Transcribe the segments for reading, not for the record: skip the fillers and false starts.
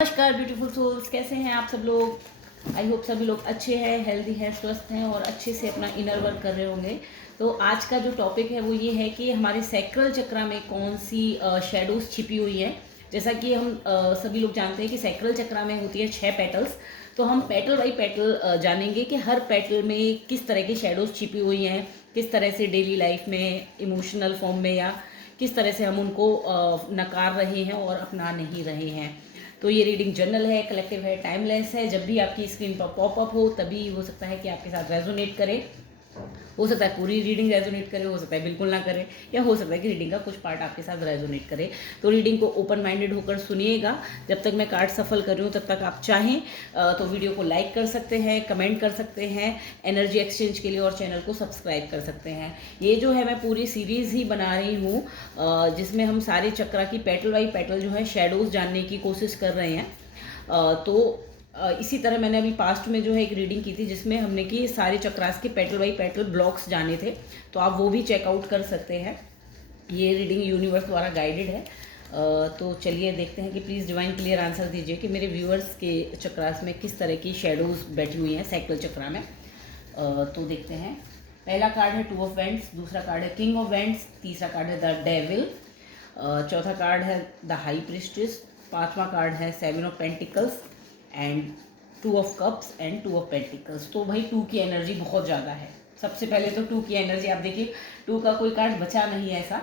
नमस्कार beautiful souls, कैसे हैं आप सब लोग। आई होप सभी लोग अच्छे हैं, हेल्दी हैं, स्वस्थ हैं और अच्छे से अपना इनर वर्क कर रहे होंगे। तो आज का जो टॉपिक है वो ये है कि हमारे सैक्रल चक्रा में कौन सी शेडोज छिपी हुई है। जैसा कि हम सभी लोग जानते हैं कि सैक्रल चक्रा में होती है 6 पेटल्स। तो हम पेटल बाई पेटल जानेंगे कि हर पेटल में किस तरह की शेडोज छिपी हुई हैं, किस तरह से डेली लाइफ में, इमोशनल फॉर्म में, या किस तरह से हम उनको नकार रहे हैं और अपना नहीं रहे हैं। तो ये रीडिंग जनरल है, कलेक्टिव है, टाइमलेस है। जब भी आपकी स्क्रीन पर पॉपअप हो तभी हो सकता है कि आपके साथ रेजोनेट करे। हो सकता है पूरी रीडिंग रेजोनेट करे, हो सकता है बिल्कुल ना करे, या हो सकता है कि रीडिंग का कुछ पार्ट आपके साथ रेजोनेट करे। तो रीडिंग को ओपन माइंडेड होकर सुनिएगा। जब तक मैं कार्ड सफल कर रही हूँ तब तक आप चाहें तो वीडियो को लाइक कर सकते हैं, कमेंट कर सकते हैं एनर्जी एक्सचेंज के लिए, और चैनल को सब्सक्राइब कर सकते हैं। ये जो है मैं पूरी सीरीज़ ही बना रही हूँ जिसमें हम सारे चक्रा की पेटल बाई पेटल जो है शेडोज जानने की कोशिश कर रहे हैं। तो इसी तरह मैंने अभी पास्ट में जो है एक रीडिंग की थी जिसमें हमने कि सारे चक्रास के पेटल बाई पेटल ब्लॉक्स जाने थे। तो आप वो भी चेकआउट कर सकते हैं। ये रीडिंग यूनिवर्स द्वारा गाइडेड है। तो चलिए देखते हैं कि प्लीज़ डिवाइन क्लियर आंसर दीजिए कि मेरे व्यूअर्स के चक्रास में किस तरह की शेडोज बैठी हुई हैं सैक्रल चक्रा में। तो देखते हैं। पहला कार्ड है 2 ऑफ वेंट्स, दूसरा कार्ड है किंग ऑफ वेंट्स, तीसरा कार्ड है द डेविल, चौथा कार्ड है द हाई प्रिस्टेस, पांचवा कार्ड है 7 of pentacles and 2 of cups and 2 of pentacles. तो भाई 2 की एनर्जी बहुत ज़्यादा है। सबसे पहले तो 2 की एनर्जी आप देखिए, 2 का कोई कार्ड बचा नहीं है ऐसा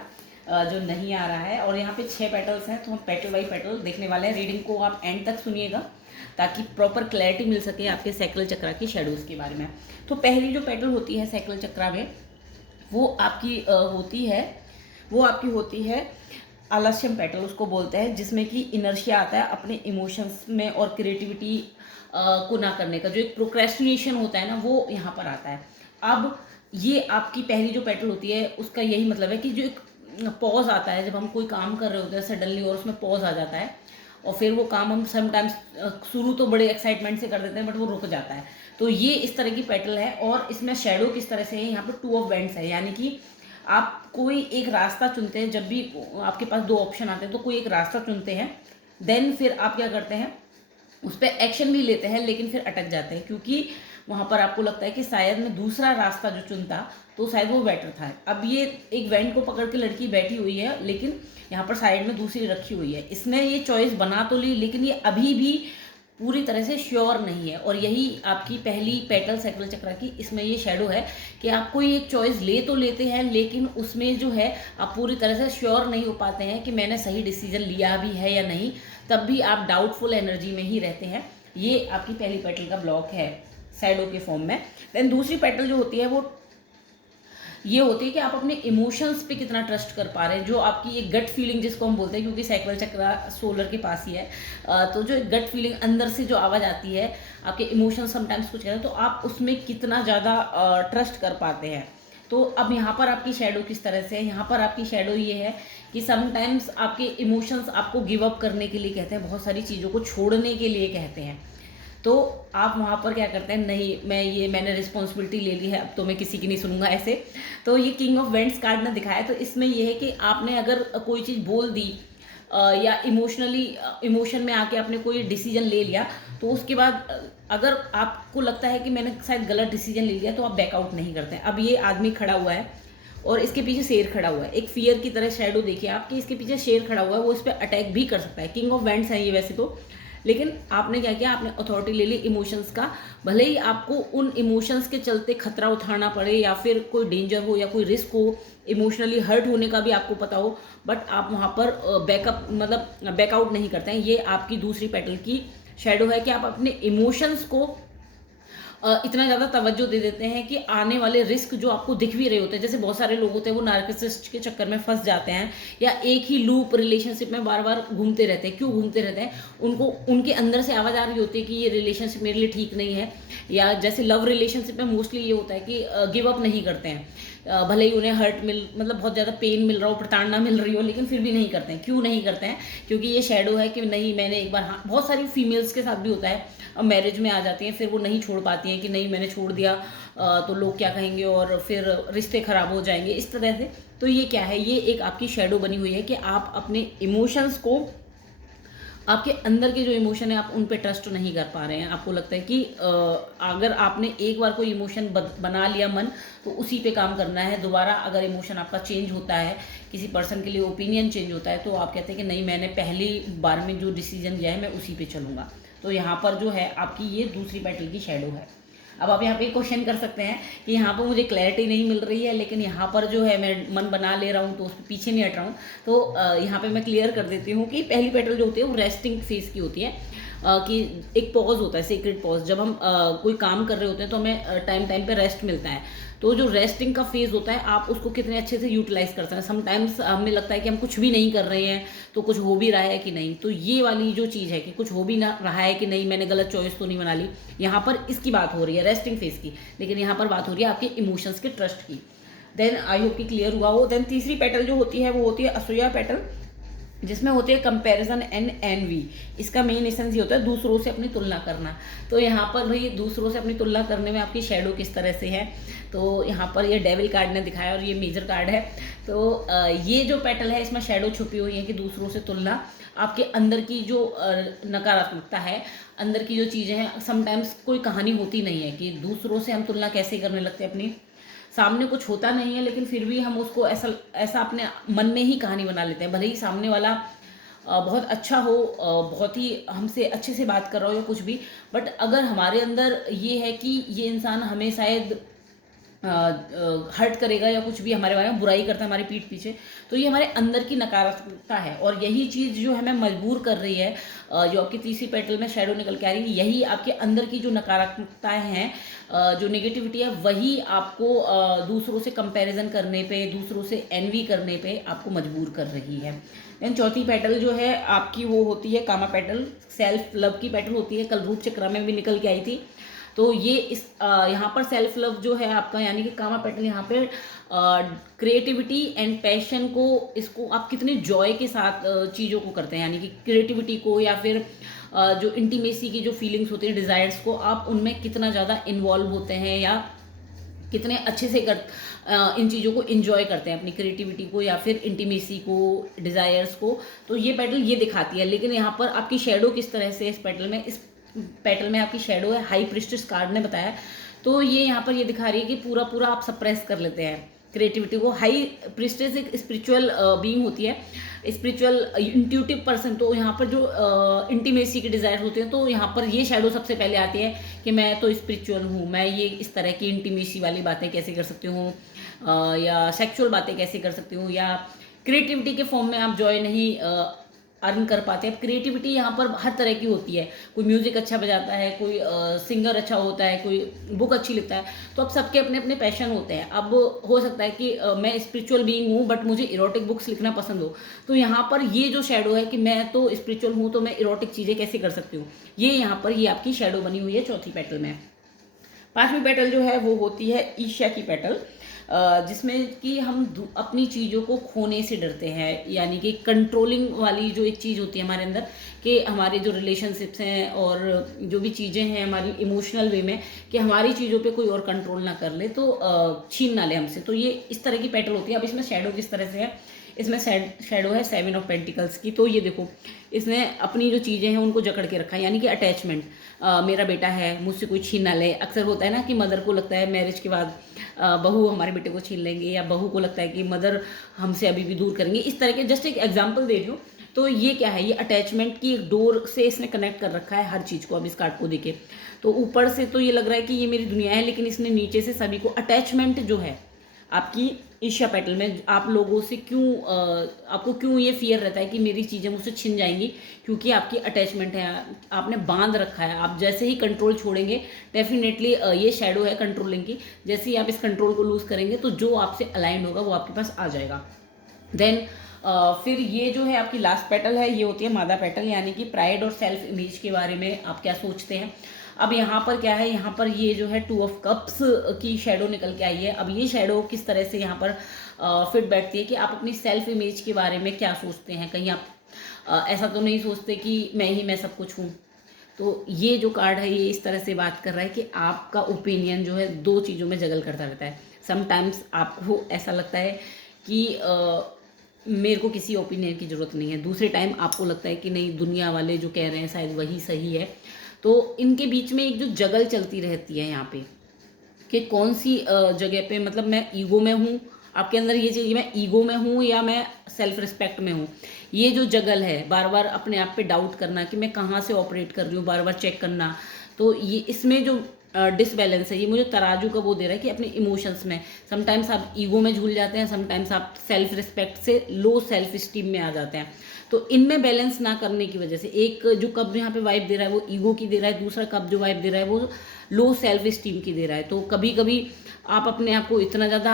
जो नहीं आ रहा है। और यहाँ पे 6 पेटल्स हैं, तो हम पेटल बाई पेटल देखने वाले हैं। रीडिंग को आप एंड तक सुनिएगा ताकि प्रॉपर क्लैरिटी मिल सके आपके सैक्रल चक्रा की शेडोज के बारे में। तो पहली जो पेटल होती है सैक्रल चक्रा में वो आपकी होती है आलस्यम पेटल उसको बोलते हैं, जिसमें कि इनर्शिया आता है अपने इमोशंस में और क्रिएटिविटी को ना करने का। जो एक प्रोक्रेस्टिनेशन होता है ना, वो यहाँ पर आता है। अब ये आपकी पहली जो पेटल होती है उसका यही मतलब है कि जो एक पॉज आता है जब हम कोई काम कर रहे होते हैं सडनली और उसमें पॉज आ जाता है, और फिर वो काम हम समटाइम्स शुरू तो बड़े एक्साइटमेंट से कर देते हैं बट वो रुक जाता है। तो ये इस तरह की पेटल है। और इसमें शेडो किस तरह से है, यहाँ पर 2 ऑफ वेंट्स है, यानी कि आप कोई एक रास्ता चुनते हैं। जब भी आपके पास 2 ऑप्शन आते हैं तो कोई एक रास्ता चुनते हैं, देन फिर आप क्या करते हैं, उस पर एक्शन भी लेते हैं, लेकिन फिर अटक जाते हैं क्योंकि वहाँ पर आपको लगता है कि शायद मैं दूसरा रास्ता जो चुनता तो शायद वो बेटर था। अब ये एक वेंट को पकड़ के लड़की बैठी हुई है, लेकिन यहाँ पर साइड में दूसरी रखी हुई है। इसने ये चॉइस बना तो ली, लेकिन ये अभी भी पूरी तरह से श्योर नहीं है। और यही आपकी पहली पेटल सैक्रल चक्र की इसमें ये शेडो है कि आप कोई एक चॉइस ले तो लेते हैं, लेकिन उसमें जो है आप पूरी तरह से श्योर नहीं हो पाते हैं कि मैंने सही डिसीजन लिया भी है या नहीं। तब भी आप डाउटफुल एनर्जी में ही रहते हैं। ये आपकी पहली पेटल का ब्लॉक है शैडो के फॉर्म में। देन दूसरी पेटल जो होती है वो ये होती है कि आप अपने इमोशंस पे कितना ट्रस्ट कर पा रहे हैं। जो आपकी ये गट फीलिंग जिसको हम बोलते हैं, क्योंकि सैक्रल चक्र सोलर के पास ही है, तो जो गट फीलिंग अंदर से जो आवाज़ आती है, आपके इमोशंस समटाइम्स कुछ कहते हैं, तो आप उसमें कितना ज़्यादा ट्रस्ट कर पाते हैं। तो अब यहाँ पर आपकी शेडो किस तरह से है, यहाँ पर आपकी शेडो ये है कि समटाइम्स आपके इमोशंस आपको गिव अप करने के लिए कहते हैं, बहुत सारी चीज़ों को छोड़ने के लिए कहते हैं। तो आप वहाँ पर क्या करते हैं, नहीं मैंने रिस्पॉन्सिबिलिटी ले ली है, अब तो मैं किसी की नहीं सुनूंगा ऐसे। तो ये किंग ऑफ वेंट्स कार्ड ने दिखाया। तो इसमें ये है कि आपने अगर कोई चीज़ बोल दी या इमोशन में आके आपने कोई डिसीजन ले लिया, तो उसके बाद अगर आपको लगता है कि मैंने शायद गलत डिसीजन ले लिया, तो आप बैकआउट नहीं करते हैं। अब ये आदमी खड़ा हुआ है और इसके पीछे शेर खड़ा हुआ है, एक फियर की तरह शेडो देखिए आपकी, इसके पीछे शेर खड़ा हुआ है, वो इस पर अटैक भी कर सकता है। किंग ऑफ वेंट्स है ये वैसे तो, लेकिन आपने क्या किया, आपने अथॉरिटी ले ली इमोशंस का। भले ही आपको उन इमोशंस के चलते खतरा उठाना पड़े या फिर कोई डेंजर हो या कोई रिस्क हो, इमोशनली हर्ट होने का भी आपको पता हो, बट आप वहाँ पर बैकआउट नहीं करते हैं। ये आपकी दूसरी पेटल की शेडो है कि आप अपने इमोशंस को इतना ज़्यादा तवज्जो दे देते हैं कि आने वाले रिस्क जो आपको दिख भी रहे होते हैं, जैसे बहुत सारे लोग होते हैं वो नार्सिसिस्ट के चक्कर में फंस जाते हैं या एक ही लूप रिलेशनशिप में बार बार घूमते रहते हैं। क्यों घूमते रहते हैं, उनको उनके अंदर से आवाज़ आ रही होती है कि ये रिलेशनशिप मेरे लिए ठीक नहीं है। या जैसे लव रिलेशनशिप में मोस्टली ये होता है कि गिव अप नहीं करते हैं, भले ही उन्हें बहुत ज़्यादा पेन मिल रहा हो, प्रताड़ना मिल रही हो, लेकिन फिर भी नहीं करते हैं। क्यों नहीं करते हैं, क्योंकि ये शेडो है कि नहीं मैंने एक बार, हाँ बहुत सारी फीमेल्स के साथ भी होता है, अब मैरिज में आ जाती हैं, फिर वो नहीं छोड़ पाती हैं कि नहीं मैंने छोड़ दिया तो लोग क्या कहेंगे और फिर रिश्ते खराब हो जाएंगे, इस तरह से। तो ये क्या है, ये एक आपकी शेडो बनी हुई है कि आप अपने इमोशंस को आपके अंदर के जो इमोशन है आप उन पे ट्रस्ट नहीं कर पा रहे हैं। आपको लगता है कि अगर आपने एक बार कोई इमोशन बना लिया मन, तो उसी पे काम करना है। दोबारा अगर इमोशन आपका चेंज होता है, किसी पर्सन के लिए ओपिनियन चेंज होता है, तो आप कहते हैं कि नहीं, मैंने पहली बार में जो डिसीजन लिया है मैं उसी पे चलूँगा। तो यहाँ पर जो है आपकी ये दूसरी पेटल की शेडो है। अब आप यहाँ पे क्वेश्चन कर सकते हैं कि यहाँ पर मुझे क्लैरिटी नहीं मिल रही है, लेकिन यहाँ पर जो है मैं मन बना ले रहा हूँ तो उस पर पीछे नहीं हट रहा हूँ। तो यहाँ पे मैं क्लियर कर देती हूँ कि पहली पेटल जो होती है वो रेस्टिंग फेज की होती है, कि एक पॉज होता है, सीक्रेट पॉज। जब हम कोई काम कर रहे होते हैं तो हमें टाइम टाइम पे रेस्ट मिलता है। तो जो रेस्टिंग का फेज होता है, आप उसको कितने अच्छे से यूटिलाइज करते हैं। समटाइम्स हमें लगता है कि हम कुछ भी नहीं कर रहे हैं, तो कुछ हो भी रहा है कि नहीं। तो ये वाली जो चीज़ है कि कुछ हो भी ना रहा है कि नहीं, मैंने गलत चॉइस तो नहीं बना ली, यहाँ पर इसकी बात हो रही है, रेस्टिंग फेज की। लेकिन यहाँ पर बात हो रही है आपके इमोशंस के ट्रस्ट की। देन आई होप कि क्लियर हुआ हो। देन तीसरी पेटल जो होती है वो होती है असूया पेटल, जिसमें होती है कंपैरिजन एंड एनवी। इसका मेन एसेंस ये होता है दूसरों से अपनी तुलना करना। तो यहाँ पर भाई दूसरों से अपनी तुलना करने में आपकी शेडो किस तरह से है, तो यहाँ पर ये डेविल कार्ड ने दिखाया और ये मेजर कार्ड है। तो ये जो पेटल है इसमें शेडो छुपी हुई है कि दूसरों से तुलना, आपके अंदर की जो नकारात्मकता है, अंदर की जो चीज़ें हैं। समटाइम्स कोई कहानी होती नहीं है कि दूसरों से हम तुलना कैसे करने लगते हैं अपनी, सामने कुछ होता नहीं है लेकिन फिर भी हम उसको ऐसा ऐसा अपने मन में ही कहानी बना लेते हैं। भले ही सामने वाला बहुत अच्छा हो, बहुत ही हमसे अच्छे से बात कर रहा हो या कुछ भी, बट अगर हमारे अंदर ये है कि ये इंसान हमें शायद हर्ट करेगा या कुछ भी हमारे बारे में बुराई करता है हमारी पीठ पीछे, तो ये हमारे अंदर की नकारात्मकता है। और यही चीज़ जो हमें मजबूर कर रही है, जो आपकी तीसरी पेटल में शेडो निकल के आ रही है, यही आपके अंदर की जो नकारात्मकताएं हैं, जो नेगेटिविटी है, वही आपको दूसरों से कंपैरिजन करने पे, दूसरों से एनवी करने पे आपको मजबूर कर रही है। देन चौथी पेटल जो है आपकी वो होती है कामा पेटल, सेल्फ लव की पेटल होती है, कल रूप चक्र में भी निकल के आई थी। तो ये इस यहाँ पर सेल्फ लव जो है आपका, यानी कि कामा पेटल यहाँ पे क्रिएटिविटी एंड पैशन को, इसको आप कितने जॉय के साथ चीज़ों को करते हैं, यानी कि क्रिएटिविटी को या फिर जो इंटीमेसी की जो फीलिंग्स होती हैं, डिज़ायर्स को, आप उनमें कितना ज़्यादा इन्वॉल्व होते हैं या कितने अच्छे से इन चीज़ों को इन्जॉय करते हैं, अपनी क्रिएटिविटी को या फिर इंटीमेसी को, डिज़ायर्स को। तो ये पेटल ये दिखाती है। लेकिन यहाँ पर आपकी शेडो किस तरह से इस पेटल में आपकी शेडो है, हाई प्रिस्टेस कार्ड ने बताया। तो ये यहाँ पर ये दिखा रही है कि पूरा पूरा आप सप्रेस कर लेते हैं क्रिएटिविटी को। हाई प्रिस्टेस एक स्पिरिचुअल बीइंग होती है, स्पिरिचुअल इंट्यूटिव पर्सन। तो यहाँ पर जो इंटीमेसी के डिज़ायर होते हैं, तो यहाँ पर ये शेडो सबसे पहले आती है कि मैं तो स्पिरिचुअल हूँ, मैं ये इस तरह की इंटीमेसी वाली बातें कैसे कर सकती हूँ, या सेक्सुअल बातें कैसे कर सकती हूँ, या क्रिएटिविटी के फॉर्म में आप जॉय नहीं अर्न कर पाते हैं। क्रिएटिविटी यहाँ पर हर तरह की होती है, कोई म्यूज़िक अच्छा बजाता है, कोई सिंगर अच्छा होता है, कोई बुक अच्छी लिखता है। तो अब सबके अपने अपने पैशन होते हैं। अब हो सकता है कि मैं स्पिरिचुअल बीइंग हूँ बट मुझे इरोटिक बुक्स लिखना पसंद हो, तो यहाँ पर ये जो शेडो है कि मैं तो स्पिरिचुअल हूँ तो मैं इरोटिक चीज़ें कैसे कर सकती हूँ, ये यहाँ पर ये आपकी शेडो बनी हुई है चौथी पेटल में। पांचवी पेटल जो है वो होती है ईर्ष्या की पेटल, जिसमें कि हम अपनी चीज़ों को खोने से डरते हैं, यानी कि कंट्रोलिंग वाली जो एक चीज़ होती है हमारे अंदर, कि हमारे जो रिलेशनशिप्स हैं और जो भी चीज़ें हैं हमारी इमोशनल वे में, कि हमारी चीज़ों पे कोई और कंट्रोल ना कर ले, तो छीन ना ले हमसे। तो ये इस तरह की पेटल होती है। अब इसमें शेडो किस तरह से है, इसमें शेडो है 7 ऑफ पेंटिकल्स की। तो ये देखो, इसने अपनी जो चीज़ें हैं उनको जकड़ के रखा है, यानी कि अटैचमेंट। मेरा बेटा है, मुझसे कोई छीन ना ले। अक्सर होता है ना कि मदर को लगता है मैरिज के बाद बहू हमारे बेटे को छीन लेंगे, या बहू को लगता है कि मदर हमसे अभी भी दूर करेंगे। इस तरह के जस्ट एक एग्जाम्पल दे रही हूँ। तो ये क्या है, ये अटैचमेंट की एक डोर से इसने कनेक्ट कर रखा है हर चीज़ को। अब इस कार्ड को देखे तो ऊपर से तो ये लग रहा है कि ये मेरी दुनिया है, लेकिन इसने नीचे से सभी को अटैचमेंट जो है आपकी ईर्ष्या पेटल में, आप लोगों से आपको क्यों ये फियर रहता है कि मेरी चीज़ें मुझसे छिन जाएंगी, क्योंकि आपकी अटैचमेंट है, आपने बांध रखा है। आप जैसे ही कंट्रोल छोड़ेंगे, डेफिनेटली ये शेडो है कंट्रोलिंग की, जैसे ही आप इस कंट्रोल को लूज़ करेंगे तो जो आपसे अलाइंड होगा वो आपके पास आ जाएगा। देन फिर ये जो है आपकी लास्ट पेटल है, ये होती है मादा पेटल, यानी कि प्राइड और सेल्फ इमेज के बारे में आप क्या सोचते हैं। अब यहाँ पर क्या है, यहाँ पर ये जो है 2 ऑफ कप्स की शेडो निकल के आई है। अब ये शेडो किस तरह से यहाँ पर फिट बैठती है कि आप अपनी सेल्फ इमेज के बारे में क्या सोचते हैं। कहीं आप ऐसा तो नहीं सोचते कि मैं सब कुछ हूँ। तो ये जो कार्ड है ये इस तरह से बात कर रहा है कि आपका ओपिनियन जो है 2 चीज़ों में जगल करता रहता है। समटाइम्स आपको ऐसा लगता है कि मेरे को किसी ओपिनियन की ज़रूरत नहीं है। दूसरे टाइम आपको लगता है कि नहीं, दुनिया वाले जो कह रहे हैं शायद वही सही है। तो इनके बीच में एक जो जगल चलती रहती है यहाँ पे, कि कौन सी जगह पे, मतलब मैं ईगो में हूँ, आपके अंदर ये चीज़, मैं ईगो में हूँ या मैं सेल्फ रिस्पेक्ट में हूँ। ये जो जगल है, बार बार अपने आप पे डाउट करना कि मैं कहाँ से ऑपरेट कर रही हूँ, बार बार चेक करना, तो ये इसमें जो डिसबैलेंस है, ये मुझे तराजू का वो दे रहा है कि अपने इमोशंस में समटाइम्स आप ईगो में झूल जाते हैं, समटाइम्स आप सेल्फ रिस्पेक्ट से लो सेल्फ स्टीम में आ जाते हैं। तो इनमें बैलेंस ना करने की वजह से एक जो कप यहाँ पे वाइब दे रहा है वो ईगो की दे रहा है, दूसरा कप जो वाइब दे रहा है वो लो सेल्फ स्टीम की दे रहा है। तो कभी कभी आप अपने आप को इतना ज़्यादा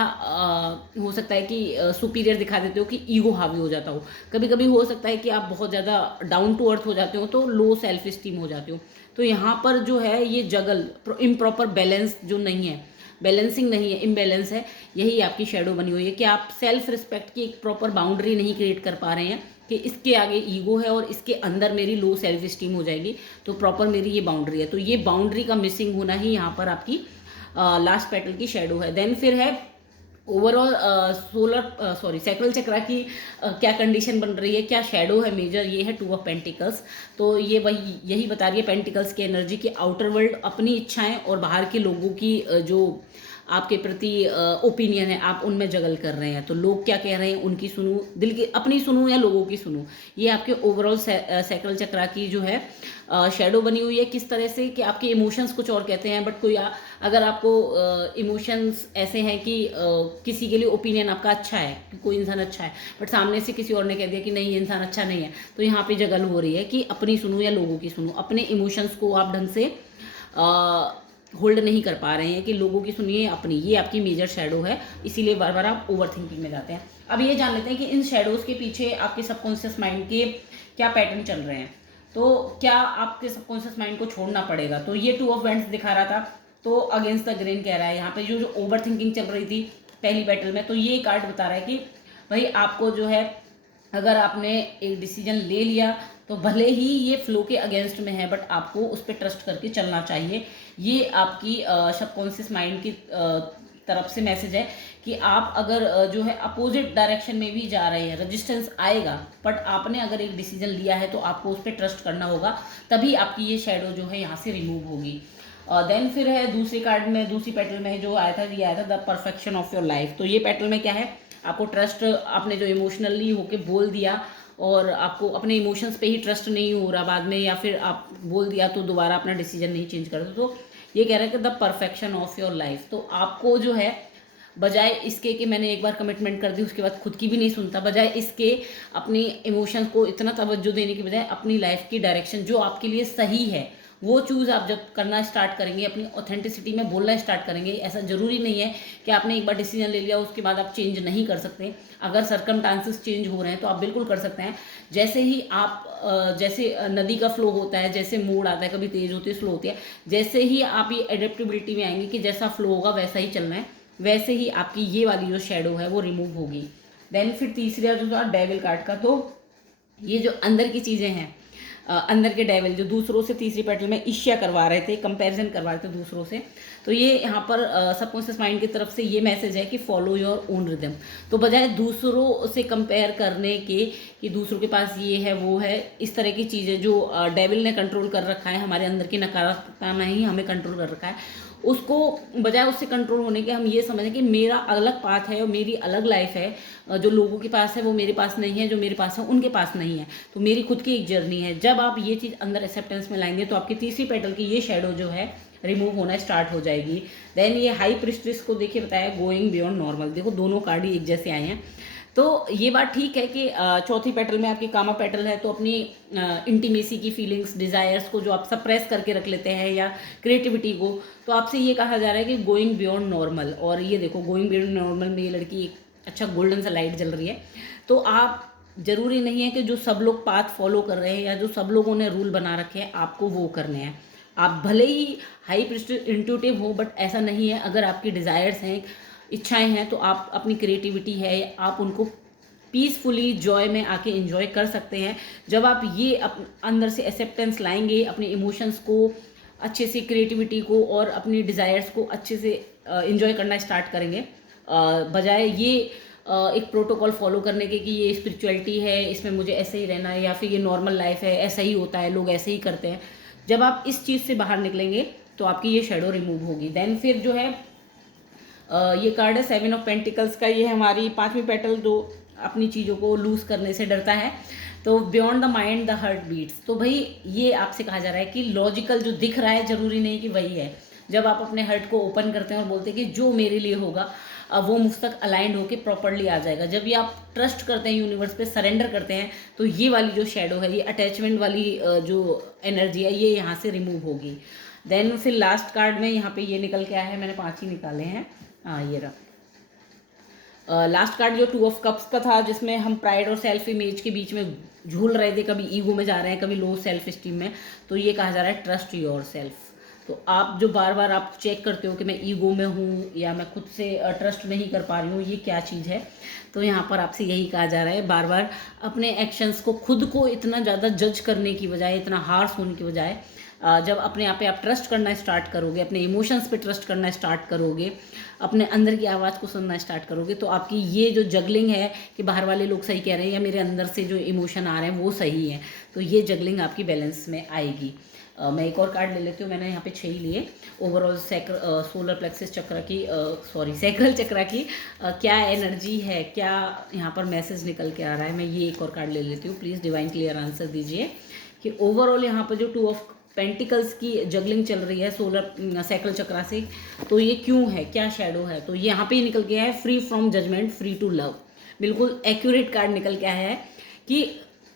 हो सकता है कि सुपीरियर दिखा देते हो कि ईगो हावी हो जाता हो, कभी कभी हो सकता है कि आप बहुत ज़्यादा डाउन टू अर्थ हो जाते हो तो लो सेल्फ स्टीम हो जाते हो। तो यहाँ पर जो है ये जगल इम्प्रॉपर बैलेंस जो नहीं है, बैलेंसिंग नहीं है, इम्बैलेंस है, यही आपकी शेडो बनी हुई है कि आप सेल्फ रिस्पेक्ट की एक प्रॉपर बाउंड्री नहीं क्रिएट कर पा रहे हैं कि इसके आगे ईगो है और इसके अंदर मेरी लो सेल्फ स्टीम हो जाएगी, तो प्रॉपर मेरी ये बाउंड्री है। तो ये बाउंड्री का मिसिंग होना ही यहाँ पर आपकी लास्ट पेटल की शेडो है। देन फिर है ओवरऑल सैक्रल चक्रा की क्या कंडीशन बन रही है, क्या शेडो है मेजर, ये है 2 ऑफ पेंटिकल्स। तो ये यही बता रही है पेंटिकल्स की एनर्जी की आउटर वर्ल्ड अपनी इच्छाएं और बाहर के लोगों की जो आपके प्रति ओपिनियन है, आप उनमें जगल कर रहे हैं। तो लोग क्या कह रहे हैं उनकी सुनूं, दिल की अपनी सुनूं या लोगों की सुनूं, ये आपके ओवरऑल सैक्रल चक्रा की जो है शेडो बनी हुई है। किस तरह से कि आपके इमोशंस कुछ और कहते हैं, बट कोई अगर आपको इमोशंस ऐसे हैं कि किसी के लिए ओपिनियन आपका अच्छा है कि कोई इंसान अच्छा है, बट सामने से किसी और ने कह दिया कि नहीं ये इंसान अच्छा नहीं है, तो यहाँ पे जगल हो रही है कि अपनी सुनूं या लोगों की सुनूं। अपने इमोशंस को आप ढंग से होल्ड नहीं कर पा रहे हैं कि लोगों की सुनिए अपनी, ये आपकी मेजर शेडो है, इसीलिए बार बार आप ओवर थिंकिंग में जाते हैं। अब ये जान लेते हैं कि इन शेडोज़ के पीछे आपके सबकॉन्शियस माइंड के क्या पैटर्न चल रहे हैं। तो क्या आपके सबकॉन्शियस माइंड को छोड़ना पड़ेगा। तो ये 2 ऑफ वेंट्स दिखा रहा था, तो अगेंस्ट द ग्रेन कह रहा है यहाँ पे जो ओवर थिंकिंग चल रही थी पहली बैटल में, तो ये कार्ड बता रहा है कि भाई आपको जो है, अगर आपने एक डिसीजन ले लिया तो भले ही ये फ्लो के अगेंस्ट में है, बट आपको उस पर ट्रस्ट करके चलना चाहिए। ये आपकी सबकॉन्शियस माइंड की तरफ से मैसेज है कि आप अगर जो है अपोजिट डायरेक्शन में भी जा रहे हैं, रेजिस्टेंस आएगा, बट आपने अगर एक डिसीजन लिया है तो आपको उस पर ट्रस्ट करना होगा, तभी आपकी ये शेडो जो है यहाँ से रिमूव होगी। देन फिर है दूसरी कार्ड में, दूसरी पेटल में जो आया था, ये आया था the perfection of your life. तो ये पेटल में क्या है, आपको ट्रस्ट, आपने जो इमोशनली होके बोल दिया और आपको अपने इमोशंस पे ही ट्रस्ट नहीं हो रहा बाद में, या फिर आप बोल दिया तो दोबारा अपना डिसीजन नहीं चेंज करते, तो ये कह रहा है कि the perfection of your life. तो आपको जो है बजाय इसके कि मैंने एक बार कमिटमेंट कर दी उसके बाद खुद की भी नहीं सुनता, बजाय इसके अपनी इमोशंस को इतना तवज्जो देने की बजाय अपनी लाइफ की डायरेक्शन जो आपके लिए सही है वो चूज़ आप जब करना स्टार्ट करेंगे, अपनी ऑथेंटिसिटी में बोलना स्टार्ट करेंगे। ऐसा ज़रूरी नहीं है कि आपने एक बार डिसीजन ले लिया उसके बाद आप चेंज नहीं कर सकते। अगर सर्कमस्टांसेस चेंज हो रहे हैं तो आप बिल्कुल कर सकते हैं। जैसे ही आप जैसे नदी का फ्लो होता है, जैसे मूड आता है, कभी तेज़ होती है स्लो होती है, जैसे ही आप ये एडेप्टेबिलिटी में आएंगे कि जैसा फ्लो होगा वैसा ही चलना है, वैसे ही आपकी ये वाली जो शेडो है वो रिमूव होगी। देन फिर तीसरा जो था डेविल कार्ड का, तो ये जो अंदर की चीज़ें हैं, अंदर के डेविल जो दूसरों से तीसरी पेटल में ईर्ष्या करवा रहे थे, कंपैरिजन करवा रहे थे दूसरों से, तो ये यहाँ पर सबकॉन्शियस माइंड की तरफ से ये मैसेज है कि फॉलो योर ओन रिदम। तो बजाय दूसरों से कंपेयर करने के कि दूसरों के पास ये है वो है, इस तरह की चीज़ें जो डेविल ने कंट्रोल कर रखा है, हमारे अंदर की नकारात्मकता ने ही हमें कंट्रोल कर रखा है, उसको बजाय उससे कंट्रोल होने के हम ये समझें कि मेरा अलग पाथ है और मेरी अलग लाइफ है, जो लोगों के पास है वो मेरे पास नहीं है, जो मेरे पास है उनके पास नहीं है, तो मेरी खुद की एक जर्नी है। जब आप ये चीज़ अंदर एक्सेप्टेंस में लाएंगे तो आपकी तीसरी पेटल की ये शेडो जो है रिमूव होना स्टार्ट हो जाएगी। देन ये हाई प्रिस्ट्रेस को देखिए बताया गोइंग बियॉन्ड नॉर्मल, देखो दोनों कार्ड ही एक जैसे आए हैं। तो ये बात ठीक है कि चौथी पेटल में आपकी कामा पेटल है, तो अपनी इंटीमेसी की फीलिंग्स, डिज़ायर्स को जो आप सप्रेस करके रख लेते हैं या क्रिएटिविटी को, तो आपसे ये कहा जा रहा है कि गोइंग बियॉन्ड नॉर्मल। और ये देखो गोइंग बियॉन्ड नॉर्मल में ये लड़की एक अच्छा गोल्डन सा लाइट जल रही है। तो आप ज़रूरी नहीं है कि जो सब लोग पाथ फॉलो कर रहे हैं या जो सब लोगों ने रूल बना रखे हैं आपको वो करने हैं। आप भले ही हाई प्रिस्टेड इंट्यूटिव हो, बट ऐसा नहीं है। अगर आपकी डिज़ायर्स हैं, इच्छाएं हैं, तो आप अपनी क्रिएटिविटी है, आप उनको पीसफुली जॉय में आके एंजॉय कर सकते हैं। जब आप ये अंदर से एक्सेप्टेंस लाएंगे, अपने इमोशंस को अच्छे से, क्रिएटिविटी को और अपनी डिज़ायर्स को अच्छे से एंजॉय करना स्टार्ट करेंगे, बजाय ये एक प्रोटोकॉल फॉलो करने के कि ये स्पिरिचुअलिटी है, इसमें मुझे ऐसे ही रहना है, या फिर ये नॉर्मल लाइफ है, ऐसा ही होता है, लोग ऐसे ही करते हैं। जब आप इस चीज़ से बाहर निकलेंगे तो आपकी ये शेडो रिमूव होगी। देन फिर जो है ये कार्ड है 7 ऑफ पेंटिकल्स का। ये है हमारी 5वीं पेटल जो अपनी चीज़ों को लूज़ करने से डरता है। तो beyond the mind the heart beats. तो भाई ये आपसे कहा जा रहा है कि लॉजिकल जो दिख रहा है ज़रूरी नहीं कि वही है। जब आप अपने हार्ट को ओपन करते हैं और बोलते हैं कि जो मेरे लिए होगा वो मुझ तक अलाइंड होकर प्रॉपरली आ जाएगा। जब ये आप ट्रस्ट करते हैं, यूनिवर्स पे सरेंडर करते हैं, तो ये वाली जो शेडो है, ये अटैचमेंट वाली जो एनर्जी है, ये यहाँ से रिमूव होगी। देन फिर लास्ट कार्ड में यहाँ पे ये निकल के आया है, मैंने 5 ही निकाले हैं। हाँ ये रहा लास्ट कार्ड जो 2 ऑफ कप्स का था, जिसमें हम प्राइड और सेल्फ इमेज के बीच में झूल रहे थे, कभी ईगो में जा रहे हैं, कभी लो सेल्फ स्टीम में। तो ये कहा जा रहा है ट्रस्ट योर सेल्फ। तो आप जो बार बार आप चेक करते हो कि मैं ईगो में हूँ या मैं खुद से ट्रस्ट नहीं कर पा रही हूँ, ये क्या चीज़ है, तो यहाँ पर आपसे यही कहा जा रहा है बार बार अपने एक्शंस को, खुद को इतना ज़्यादा जज करने की बजाय, इतना हार्श होने की बजाय, जब अपने आप पे आप ट्रस्ट करना स्टार्ट करोगे, अपने इमोशंस पे ट्रस्ट करना स्टार्ट करोगे, अपने अंदर की आवाज़ को सुनना स्टार्ट करोगे, तो आपकी ये जो जगलिंग है कि बाहर वाले लोग सही कह रहे हैं या मेरे अंदर से जो इमोशन आ रहे हैं वो सही है, तो ये जगलिंग आपकी बैलेंस में आएगी। मैं एक और कार्ड ले लेती हूँ। मैंने यहाँ पे 6 ही लिए। ओवरऑल सोलर प्लेक्सिस चक्र की सैक्रल चक्र की क्या एनर्जी है, क्या यहाँ पर मैसेज निकल के आ रहा है, मैं ये एक और कार्ड ले लेती हूँ। प्लीज़ डिवाइन क्लियर आंसर दीजिए कि ओवरऑल यहाँ पर जो 2 ऑफ पेंटिकल्स की जगलिंग चल रही है सोलर सैक्रल चक्र से, तो ये क्यों है, क्या शेडो है, तो यहाँ पे निकल गया है free from judgement, free to love. बिल्कुल एक्यूरेट कार्ड निकल के आया है कि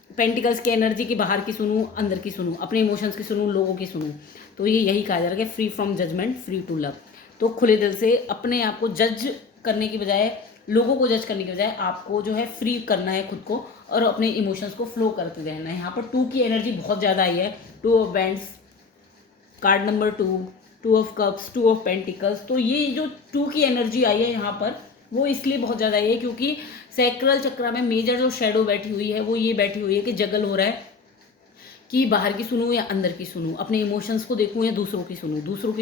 पेंटिकल्स की एनर्जी की बाहर की सुनूं, अंदर की सुनूं, अपने इमोशंस की सुनूं, लोगों की सुनूं, तो ये यही कहा जा रहा है कि free from judgement, free to love. तो खुले दिल से अपने आप को जज करने की बजाय, लोगों को जज करने की बजाय आपको जो है फ्री करना है खुद को और अपने इमोशंस को फ्लो करते रहना है। यहाँ पर 2 की एनर्जी बहुत ज़्यादा आई है। 2 of bands, card number 2, 2 of cups, 2 of pentacles. तो ये जो 2 की एनर्जी आई है यहाँ पर, वो इसलिए बहुत ज़्यादा आई है क्योंकि सैक्रल चक्र में मेजर जो शेडो बैठी हुई है वो ये बैठी हुई है कि जगल हो रहा है कि बाहर की सुनूं या अंदर की सुनूं, अपने इमोशंस को देखूं या दूसरों की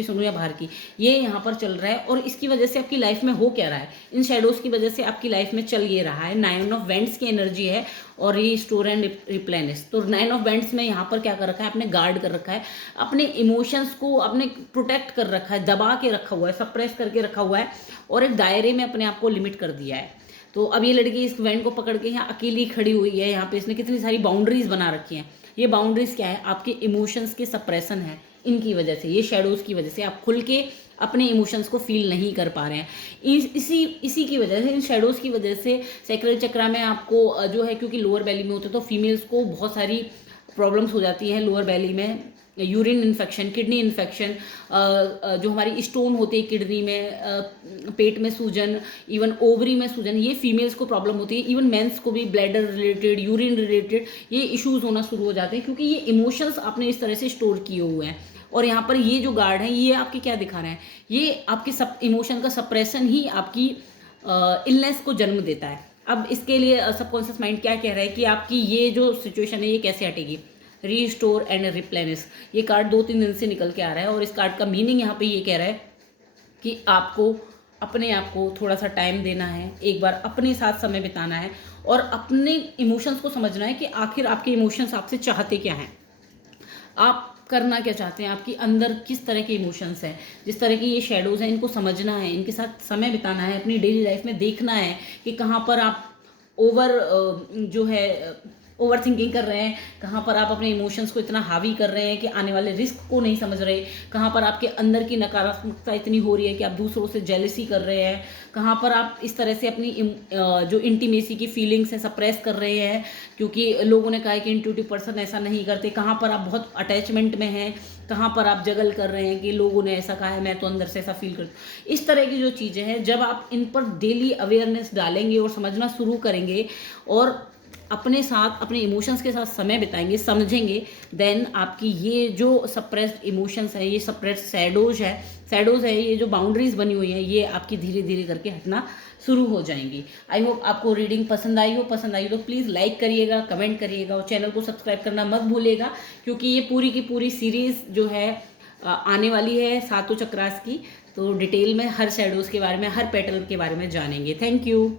सुनूं या बाहर की, ये यहाँ पर चल रहा है। और इसकी वजह से आपकी लाइफ में हो क्या रहा है, इन शेडोज़ की वजह से आपकी लाइफ में चल ये रहा है। 9 ऑफ वेंट्स की एनर्जी है और ये स्टोर एंड रिप्लेनिश। तो 9 ऑफ वेंट्स में यहाँ पर क्या कर रखा है, आपने गार्ड कर रखा है, अपने इमोशंस को आपने प्रोटेक्ट कर रखा है, दबा के रखा हुआ है, सप्रेस करके रखा हुआ है और एक दायरे में अपने आप को लिमिट कर दिया है। तो अब ये लड़की इस वेंट को पकड़ के यहाँ अकेली खड़ी हुई है। यहाँ पे इसने कितनी सारी बाउंड्रीज बना रखी हैं। ये बाउंड्रीज क्या है, आपके इमोशंस के सप्रेशन है। इनकी वजह से, ये शेडोज़ की वजह से आप खुल के अपने इमोशंस को फील नहीं कर पा रहे हैं। इसी की वजह से, इन शेडोज़ की वजह से सैक्रल चक्र में आपको जो है, क्योंकि लोअर बैली में होते तो फीमेल्स को बहुत सारी प्रॉब्लम्स हो जाती हैं लोअर बैली में। यूरिन इन्फेक्शन, किडनी इन्फेक्शन, जो हमारी स्टोन होती है किडनी में, पेट में सूजन, इवन ओवरी में सूजन, ये फीमेल्स को प्रॉब्लम होती है। इवन मेंस को भी ब्लैडर रिलेटेड, यूरिन रिलेटेड ये इश्यूज होना शुरू हो जाते हैं क्योंकि ये इमोशंस आपने इस तरह से स्टोर किए हुए हैं। और यहाँ पर ये जो गार्ड हैं, ये आपके क्या दिखा रहे हैं, ये आपके सब इमोशन का सप्रेशन ही आपकी इलनेस को जन्म देता है। अब इसके लिए सबकॉन्शियस माइंड क्या कह रहा है कि आपकी ये जो सिचुएशन है ये कैसे हटेगी, रीस्टोर एंड रिप्लेनिश। ये कार्ड 2-3 दिन से निकल के आ रहा है और इस कार्ड का मीनिंग यहाँ पे ये कह रहा है कि आपको अपने आप को थोड़ा सा टाइम देना है, एक बार अपने साथ समय बिताना है और अपने इमोशंस को समझना है कि आखिर आपके इमोशंस आपसे चाहते क्या हैं, आप करना क्या चाहते हैं, आपके अंदर किस तरह के इमोशंस हैं। जिस तरह की ये शेडोज़ हैं, इनको समझना है, इनके साथ समय बिताना है, अपनी डेली लाइफ में देखना है कि कहाँ पर आप ओवर थिंकिंग कर रहे हैं, कहाँ पर आप अपने इमोशंस को इतना हावी कर रहे हैं कि आने वाले रिस्क को नहीं समझ रहे, कहाँ पर आपके अंदर की नकारात्मकता इतनी हो रही है कि आप दूसरों से जेलसी कर रहे हैं, कहाँ पर आप इस तरह से अपनी जो इंटीमेसी की फीलिंग्स है सप्रेस कर रहे हैं क्योंकि लोगों ने कहा है कि इंट्यूटिव पर्सन ऐसा नहीं करते, कहाँ पर आप बहुत अटैचमेंट में हैं, कहाँ पर आप जगल कर रहे हैं कि लोगों ने ऐसा कहा है, मैं तो अंदर से ऐसा फील करती। इस तरह की जो चीज़ें हैं, जब आप इन पर डेली अवेयरनेस डालेंगे और समझना शुरू करेंगे और अपने साथ, अपने इमोशंस के साथ समय बिताएंगे, समझेंगे, देन आपकी ये जो सप्रेस्ड इमोशंस है, ये सप्रेस्ड शैडोज़ है, ये जो बाउंड्रीज बनी हुई है, ये आपकी धीरे धीरे करके हटना शुरू हो जाएंगी। आई होप आपको रीडिंग पसंद आई तो प्लीज़ लाइक करिएगा, कमेंट करिएगा और चैनल को सब्सक्राइब करना मत भूलिएगा क्योंकि ये पूरी की पूरी सीरीज़ जो है आने वाली है 7 चक्रास की। तो डिटेल में हर शैडोज़ के बारे में, हर पेटल के बारे में जानेंगे। Thank you.